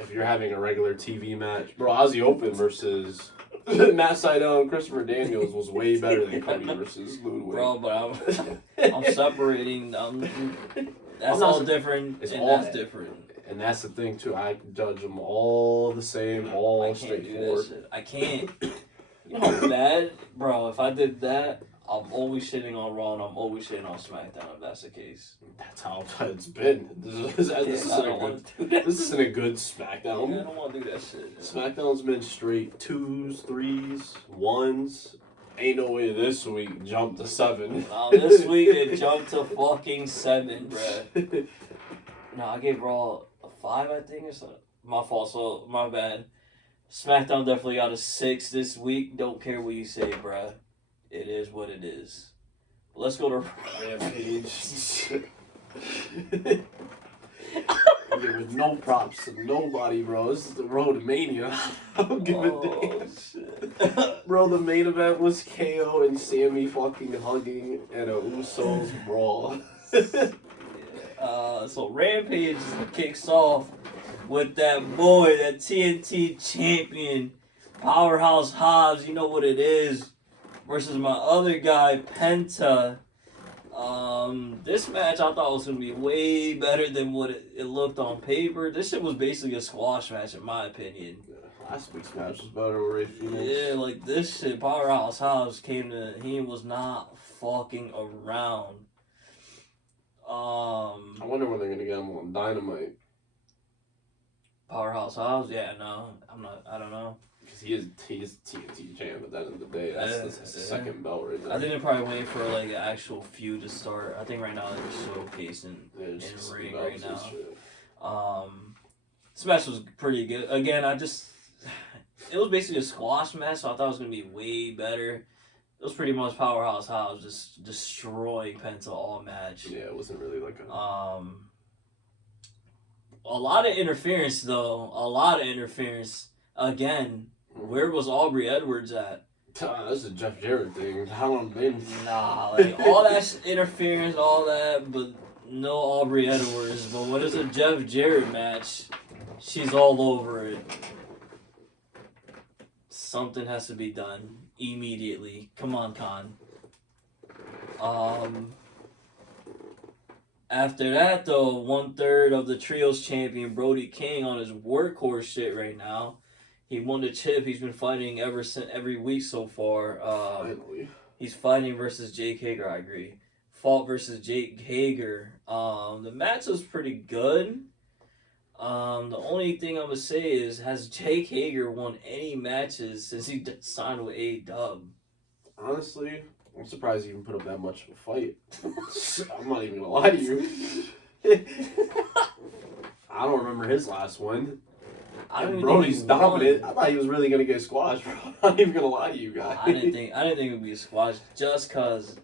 if you're having a regular TV match, bro, Aussie Open versus Matt Sydal and Christopher Daniels was way better than Cody versus Ludwig. Bro, but I'm separating them. That's all different, and that's different. And that's the thing too. I judge them all the same, all straightforward. I can't. You know how bad, bro. If I did that. I'm always shitting on Raw and I'm always shitting on SmackDown if that's the case. That's how it's been. This isn't a good SmackDown. Yeah, I don't want to do that shit. Yeah. SmackDown's been straight 2s, 3s, 1s. Ain't no way this week jumped to 7. Nah, this week it jumped to fucking 7, bruh. Nah, I gave Raw a 5, I think, or something. My fault, so my bad. SmackDown definitely got a 6 this week. Don't care what you say, bruh. It is what it is. Let's go to Rampage. With no props to nobody, bro. This is the road to Mania. I don't give a damn. Shit. Bro, the main event was KO and Sammy fucking hugging and a Usos brawl. So Rampage kicks off with that boy, that TNT champion, Powerhouse Hobbs. You know what it is. Versus my other guy, Penta. This match I thought was going to be way better than what it looked on paper. This shit was basically a squash match in my opinion. Yeah, last week's match was better with Ray Phoenix. Yeah, like this shit, Powerhouse Hobbs he was not fucking around. I wonder when they're going to get him on Dynamite. Powerhouse Hobbs? Yeah, no. I don't know. Because he is TNT champ at the end of the day. That's the second belt right there. I think they're probably waiting for like an actual feud to start. I think right now they're showcasing in ring right now. This match was pretty good. Again, it was basically a squash match, so I thought it was gonna be way better. It was pretty much Powerhouse Hobbs just destroying Penta all match. Yeah, it wasn't really like a lot of interference though. A lot of interference. Again, where was Aubrey Edwards at? This is a Jeff Jarrett thing. How long been? Nah, like all that interference, all that, but no Aubrey Edwards. But when it's a Jeff Jarrett match, she's all over it. Something has to be done immediately. Come on, Khan. After that, though, 1/3 of the Trios champion, Brody King, on his workhorse shit right now. He won the chip. He's been fighting every week so far. Finally. He's fighting versus Jake Hager, I agree. Fought versus Jake Hager. The match was pretty good. The only thing I'm going to say is, has Jake Hager won any matches since he signed with AEW? Honestly, I'm surprised he even put up that much of a fight. I'm not even going to lie to you. I don't remember his last one. Brody's dominant. I thought he was really going to get squashed, bro. I'm not even going to lie to you guys. I didn't think it would be a squash just because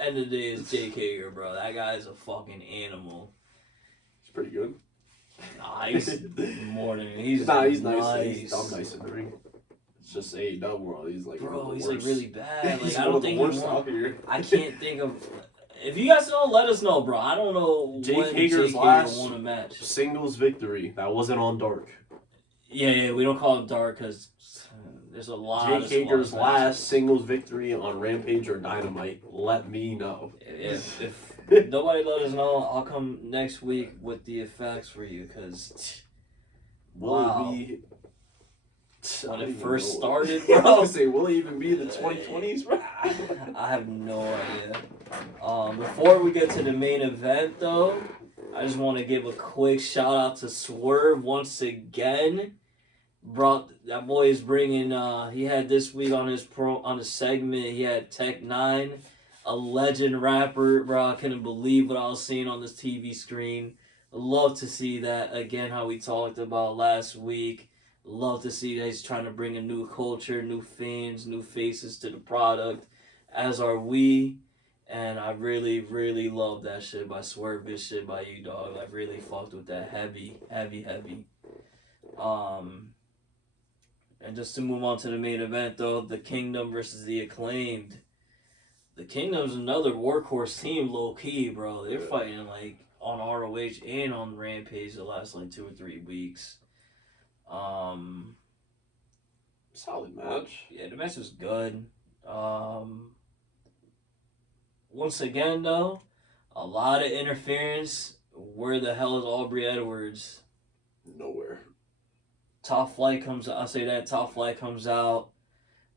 end of the day is Jake Hager, bro. That guy's a fucking animal. He's pretty good. Nah, he's more than he's nice. Nice. I'm nice in the ring. It's just AEW world. He's like, bro, he's like really bad. Like, he's I don't think worst out here. I can't think of. If you guys know, let us know, bro. I don't know when Hager's Jake last Hager won a match. Singles victory that wasn't on Dark. Yeah, we don't call it Dark because there's a lot of Jake Hager's matches. last singles victory on Rampage or Dynamite. Let me know. If nobody let us know, I'll come next week with the effects for you because Will it be when it first started, I was bro? gonna say, will it even be the 2020s, bro? I have no idea. Before we get to the main event, though, I just want to give a quick shout out to Swerve once again. That boy is bringing. He had this week on his segment. He had Tech 9, a legend rapper, bro. I couldn't believe what I was seeing on this TV screen. Love to see that again. How we talked about last week. Love to see that he's trying to bring a new culture, new fans, new faces to the product, as are we. And I really, really love that shit by Swerve. This shit by you, dog. I really fucked with that heavy. And just to move on to the main event, though, the Kingdom versus the Acclaimed. The Kingdom's another workhorse team, low key, bro. They're fighting like on ROH and on Rampage the last like 2 or 3 weeks. Solid match. Yeah, the match was good. Once again, though, a lot of interference. Where the hell is Aubrey Edwards? Nowhere. Top Flight comes out. I'll say that. Top Flight comes out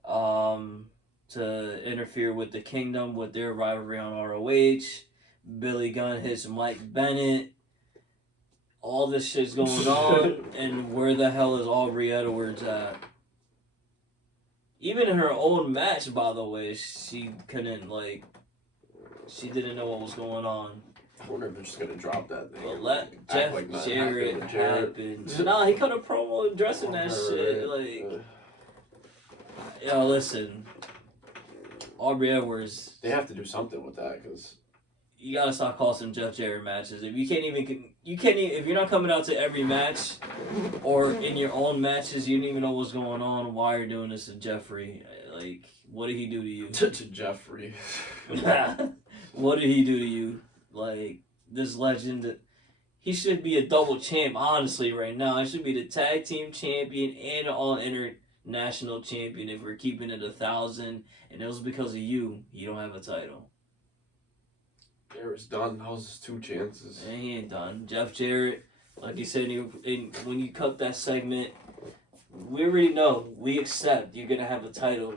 to interfere with the Kingdom with their rivalry on ROH. Billy Gunn hits Mike Bennett. All this shit's going on. And where the hell is Aubrey Edwards at? Even in her own match, by the way, she couldn't, like... She didn't know what was going on. I wonder if they're just going to drop that thing. But let Jeff Jarrett happen. Nah, he cut a promo addressing that shit. Like, yo, listen. Aubrey Edwards. They have to do something with that, because... You gotta stop calling Jeff Jarrett matches. If if you're not coming out to every match, or in your own matches, you don't even know what's going on. Why are you doing this to Jeffrey? Like, what did he do to you? To Jeffrey. What did he do to you? Like, this legend, he should be a double champ, honestly, right now. He should be the tag team champion and an all international champion if we're keeping it 1,000. And it was because of you. You don't have a title. Jarrett's done. That was his 2 chances. And he ain't done. Jeff Jarrett, like you said, when you cut that segment, we already know. We accept you're going to have a title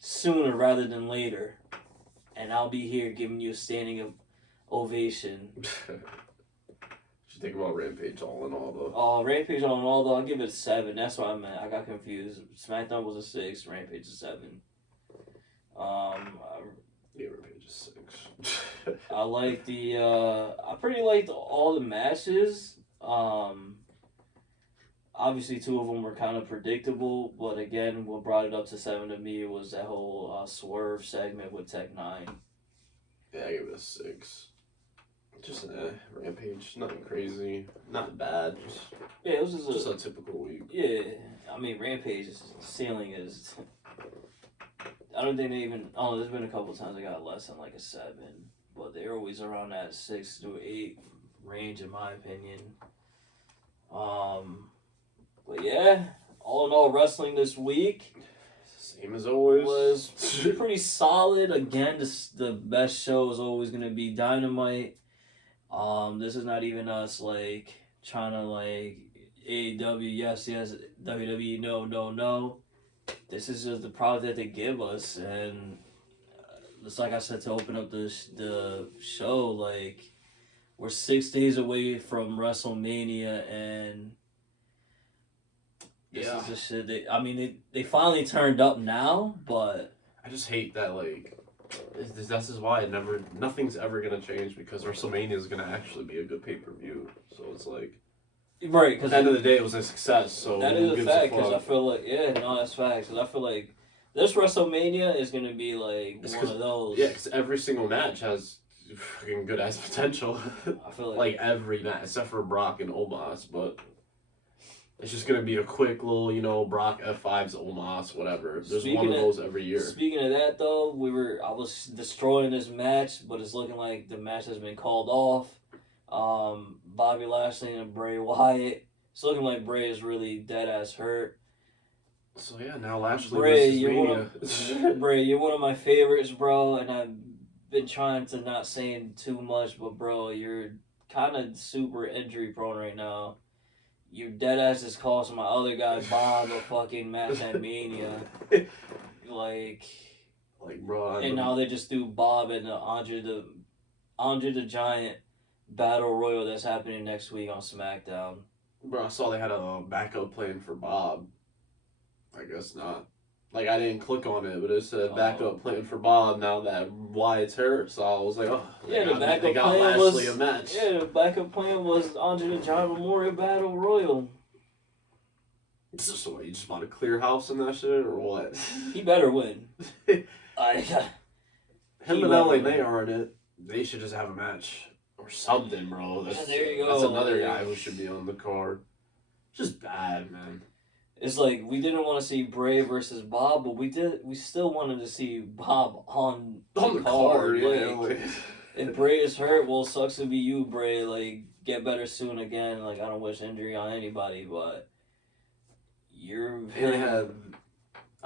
sooner rather than later. And I'll be here giving you a standing ovation. What you think about Rampage all in all, though? Rampage all in all, though, I'll give it a 7. That's what I meant. I got confused. SmackDown was a 6, Rampage a 7. Yeah, Rampage is 6. I pretty liked all the matches. Obviously, 2 of them were kind of predictable, but again, what brought it up to 7 to me was that whole Swerve segment with Tech 9. Yeah, I give it a 6. Just Rampage, nothing crazy, not bad. It was just a typical week. Yeah, I mean, Rampage's ceiling is. I don't think they even. Oh, there's been a couple times they got less than like a 7, but they're always around that 6 to 8 range, in my opinion. But yeah, all in all, overall wrestling this week Same as always. was pretty solid. Again, the best show is always gonna be Dynamite. This is not even us like trying to like AEW, yes, WWE, no. This is just the product that they give us, and it's like I said to open up the show. Like, we're 6 days away from WrestleMania, and this is the shit. They finally turned up now, but I just hate that, like, this is why nothing's ever gonna change, because WrestleMania is gonna actually be a good pay-per-view. So it's like, right, because at the end of the day, it was a success. So that who is a gives fact. Because I fuck? feel like that's facts. Because I feel like this WrestleMania is gonna be like one of those. Yeah, because every single match has fucking good ass potential. I feel Like every match, except for Brock and Omos, but it's just gonna be a quick little, Brock F5's Omos, whatever. There's one of those every year. Speaking of that, though, I was destroying this match, but it's looking like the match has been called off. Bobby Lashley and Bray Wyatt. It's looking like Bray is really dead ass hurt. So yeah, now Lashley Bray, versus Mania. Bray, you're one of my favorites, bro, and I've been trying to not saying too much, but bro, you're kind of super injury prone right now. You dead ass is costing my other guy Bob a fucking match at Mania. Like, Bro. and now they just do Bob and Andre the Giant Battle Royal that's happening next week on SmackDown. Bro, I saw they had a backup plan for Bob. I guess not. Like, I didn't click on it, but it said backup plan for Bob now that Wyatt's hurt. So I was like, oh, yeah, they got Lashley a match. Yeah, the backup plan was Andre the Giant Memorial Battle Royal. So what, you just want to clear house in that shit, or what? He better win. Him and LA, they aren't it. They should just have a match or something, bro. There you go. That's another guy who should be on the card. Just bad, man. It's like we didn't want to see Bray versus Bob, but we still wanted to see Bob on the card. Yeah. If Bray is hurt, well, sucks to be you, Bray. Like, get better soon again. Like, I don't wish injury on anybody, but they had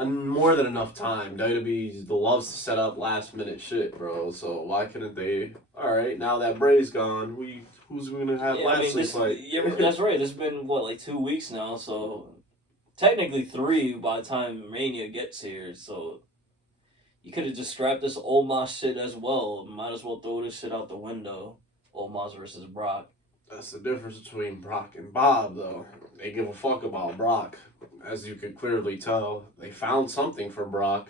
more than enough time. WWE loves to set up last minute shit, bro. So why couldn't they? All right, now that Bray's gone, who's gonna have Lashley fight? Yeah, that's right. This has been like 2 weeks now, so technically 3 by the time Mania gets here. So you could have just scrapped this Omos shit as well. Might as well throw this shit out the window. Omos versus Brock. That's the difference between Brock and Bob, though. They give a fuck about Brock. As you could clearly tell, they found something for Brock.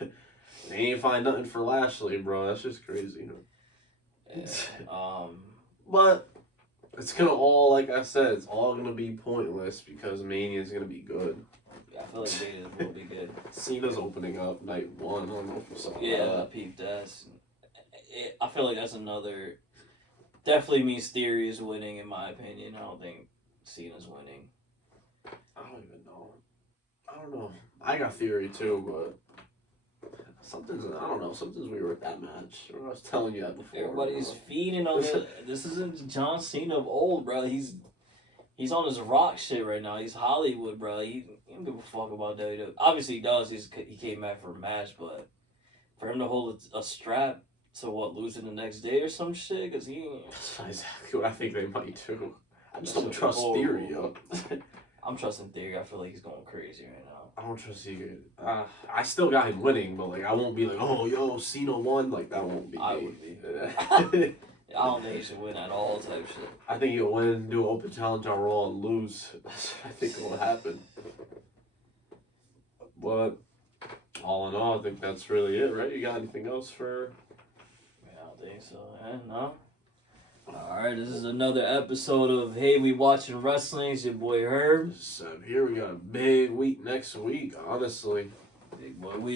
They ain't find nothing for Lashley, bro. That's just crazy. Yeah, but it's gonna all, like I said, it's all gonna be pointless because Mania's gonna be good. I feel like Mania will be good. Cena's opening up night 1. I don't know if you saw that. Yeah, I peeped that. I feel like that's another. Definitely means Theory is winning, in my opinion. I don't think Cena's winning. I don't even know. I don't know. I got Theory too, but something's weird with that match. I was telling you that before. Everybody's feeding on it. This isn't John Cena of old, bro. He's on his rock shit right now. He's Hollywood, bro. He don't give a fuck about WWE. Obviously he does. He came back for a match, but for him to hold a strap to lose it the next day or some shit, because he ain't. That's exactly what I think they might do. I just don't trust Theory, yo. I'm trusting Theory. I feel like he's going crazy right now. I don't trust Theory. I still got him winning, but like I won't be like, oh, yo, Cena won. Like that won't be. I me. would be. I don't think he should win at all type shit. I think he'll win, do an open challenge on Raw and lose. That's what I think will happen. But all in all, I think that's really it, right? You got anything else for? I don't think so. No. Alright, this is another episode of Hey We Watching Wrestling. It's your boy Herb. So here we got a big week next week, honestly. Big boy week.